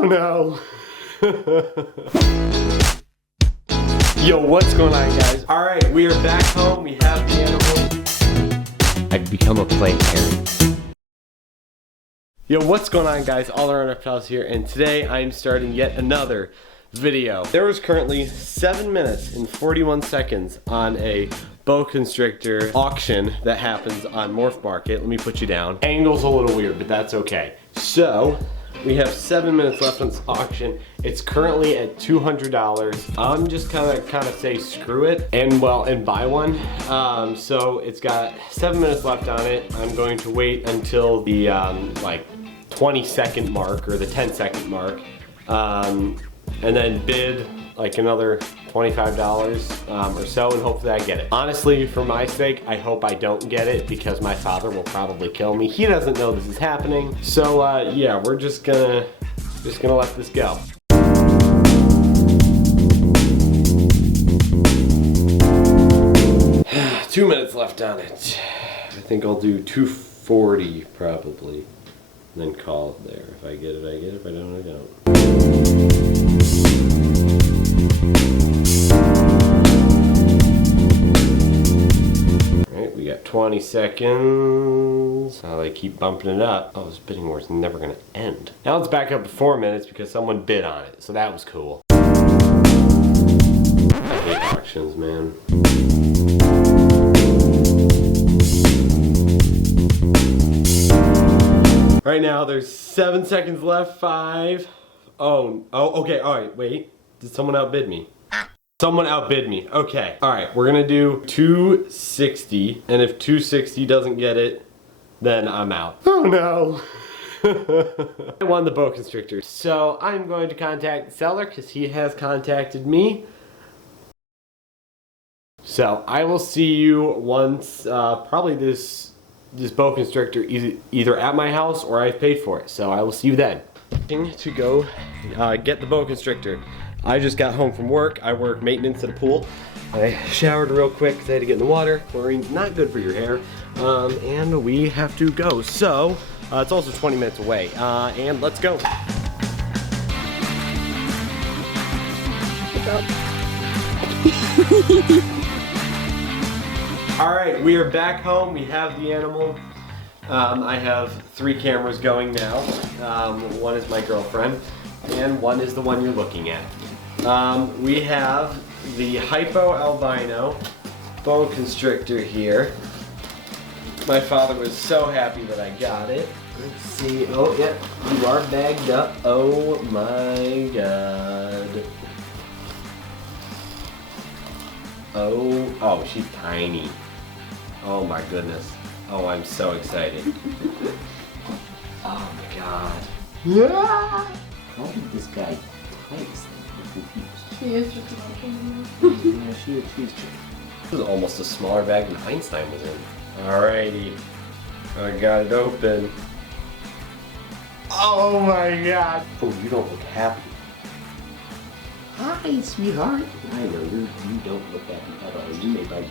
Oh no. Yo, what's going on, guys? Alright, we are back home. We have the animals. I've become a plant parent. Yo, what's going on, guys? All around reptiles here, and today I am starting yet another video. There is currently 7 minutes and 41 seconds on a boa constrictor auction that happens on Morph Market. Let me put you down. Angle's a little weird, but that's okay. So, we have 7 minutes left on this auction. It's currently at $200. I'm just kinda say screw it and buy one. So it's got 7 minutes left on it. I'm going to wait until the like 20-second mark or the 10-second mark, and then bid like another $25 or so, and hopefully I get it. Honestly, for my sake, I hope I don't get it because my father will probably kill me. He doesn't know this is happening. So yeah, we're just gonna let this go. Two minutes left on it. I think I'll do 240 probably, and then call it there. If I get it, I get it. If I don't, I don't. Alright, we got 20 seconds. Oh, they keep bumping it up. Oh, this bidding war is never gonna end. Now let's back up to 4 minutes because someone bid on it, so that was cool. I hate auctions, man. Right now, there's 7 seconds left. 5. Oh, okay, alright, wait. Did someone outbid me? Someone outbid me. Okay. Alright, we're gonna do 260, and if 260 doesn't get it, then I'm out. Oh no. I won the boa constrictor. So I'm going to contact the seller because he has contacted me. So I will see you once, probably this boa constrictor either at my house or I've paid for it. So I will see you then. To go get the boa constrictor. I just got home from work. I work maintenance at a pool. I showered real quick because I had to get in the water. Chlorine's not good for your hair. And we have to go. So it's also 20 minutes away. And let's go. Alright, we are back home. We have the animal. I have 3 cameras going now. One is my girlfriend, and one is the one you're looking at. We have the hypo albino boa constrictor here. My father was so happy that I got it. Let's see. Oh, yeah, you are bagged up. Oh my god. Oh, she's tiny. Oh my goodness. Oh, I'm so excited. Oh my god. How did this guy taste? She is just emotional. Yeah, she's just. This is almost a smaller bag than Einstein was in. Alrighty. I got it open. Oh my god. Oh, you don't look happy. Hi, sweetheart. I know you don't look happy at all. You may bite me.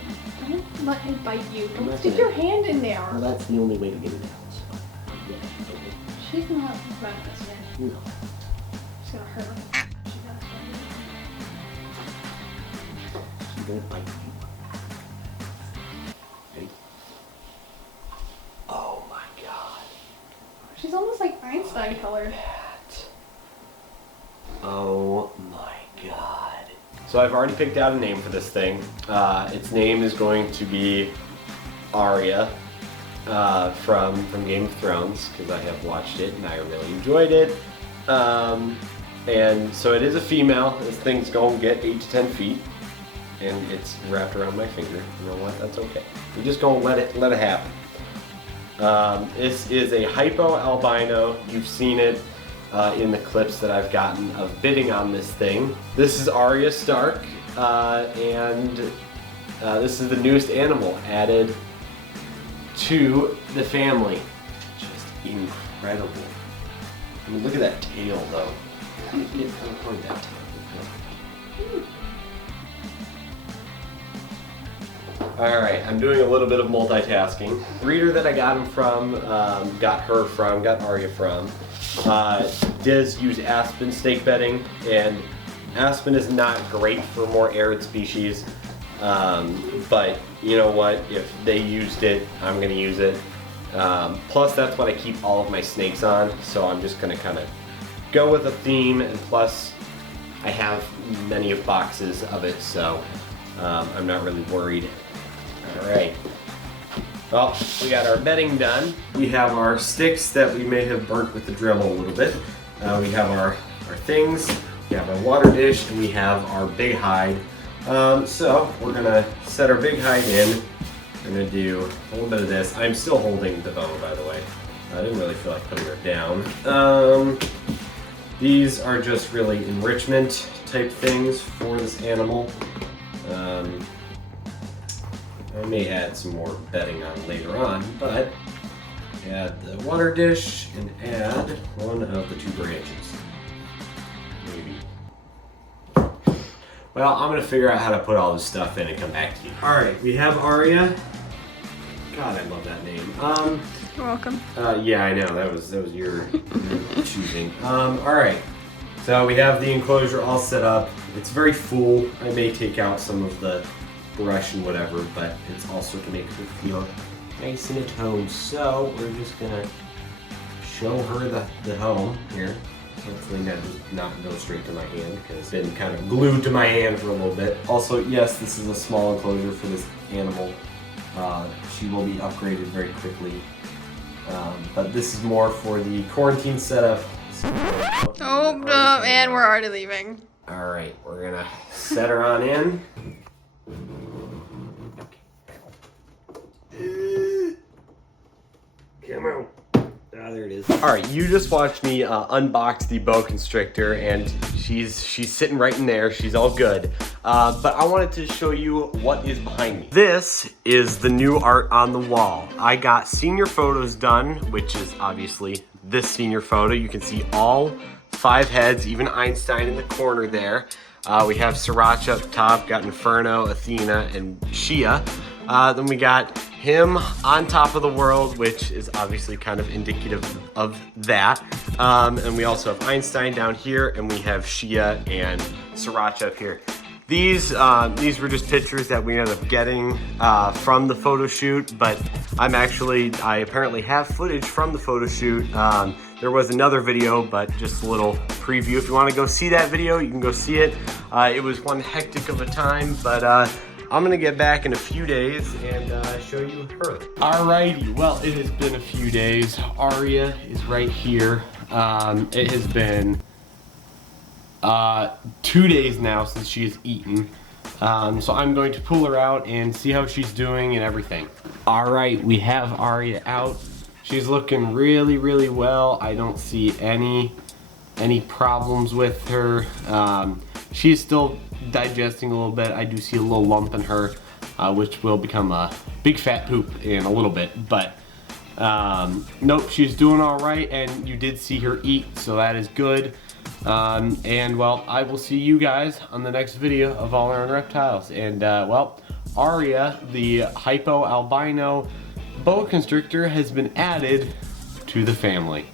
Don't let me bite you. Don't stick your hand in there. Well, that's the only way to get it out. So, yeah, okay. She's not venomous, man. No. She's gonna hurt her. She does. She won't bite you. Ready? Oh my god. She's almost like Einstein colored. Oh my god. So I've already picked out a name for this thing. Its name is going to be Arya from Game of Thrones, because I have watched it and I really enjoyed it. And so it is a female. This thing's going to get 8 to 10 feet, and it's wrapped around my finger. You know what? That's okay. We're just going to let it happen. This is a hypo albino. You've seen it in the clips that I've gotten of bidding on this thing. This is Arya Stark, and this is the newest animal added to the family. Just incredible. I mean, look at that tail, though. How did you get toward that tail? Alright, I'm doing a little bit of multitasking. Breeder that I got him from, got Arya from, does use aspen snake bedding, and aspen is not great for more arid species, but you know what, if they used it, I'm gonna use it. Plus that's what I keep all of my snakes on, so I'm just gonna kind of go with a theme, and plus I have many of boxes of it, so I'm not really worried. All right. Well, we got our bedding done. We have our sticks that we may have burnt with the Dremel a little bit. We have our things, we have our water dish, and we have our big hide. So we're gonna set our big hide in. We're gonna do a little bit of this. I'm still holding the bone, by the way. I didn't really feel like putting her down. These are just really enrichment type things for this animal. I may add some more bedding on later on, but add the water dish and add one of the 2 branches. Maybe. Well, I'm gonna figure out how to put all this stuff in and come back to you. All right, we have Aria. God, I love that name. You're welcome. Yeah, I know, that was your choosing. All right, so we have the enclosure all set up. It's very full. I may take out some of the brush and whatever, but it's also to make her feel nice and at home. So we're just gonna show her the home here. Hopefully that does not go straight to my hand, because it's been kind of glued to my hand for a little bit. Also, yes, this is a small enclosure for this animal. She will be upgraded very quickly. But this is more for the quarantine setup. Oh, no, and we're already leaving. All right, we're gonna set her on in. Come on. Ah, there it is. All right, you just watched me unbox the boa constrictor, and she's sitting right in there. She's all good. But I wanted to show you what is behind me. This is the new art on the wall. I got senior photos done, which is obviously this senior photo. You can see all 5 heads, even Einstein in the corner there. We have Sriracha up top, got Inferno, Athena, and Shia. Then we got him on top of the world, which is obviously kind of indicative of that. And we also have Einstein down here, and we have Shia and Sriracha up here. These were just pictures that we ended up getting from the photo shoot, but I apparently have footage from the photo shoot. There was another video, but just a little preview. If you want to go see that video, you can go see it. It was one hectic of a time, but I'm gonna get back in a few days and show you her. Alrighty, well, it has been a few days. Aria is right here. It has been 2 days now since she has eaten. So I'm going to pull her out and see how she's doing and everything. All right, we have Aria out. She's looking really, really well. I don't see any problems with her. She's still digesting a little bit. I do see a little lump in her, which will become a big fat poop in a little bit. But nope, she's doing all right, and you did see her eat, so that is good. And well, I will see you guys on the next video of All Around Reptiles. And well, Aria, the hypo albino boa constrictor, has been added to the family.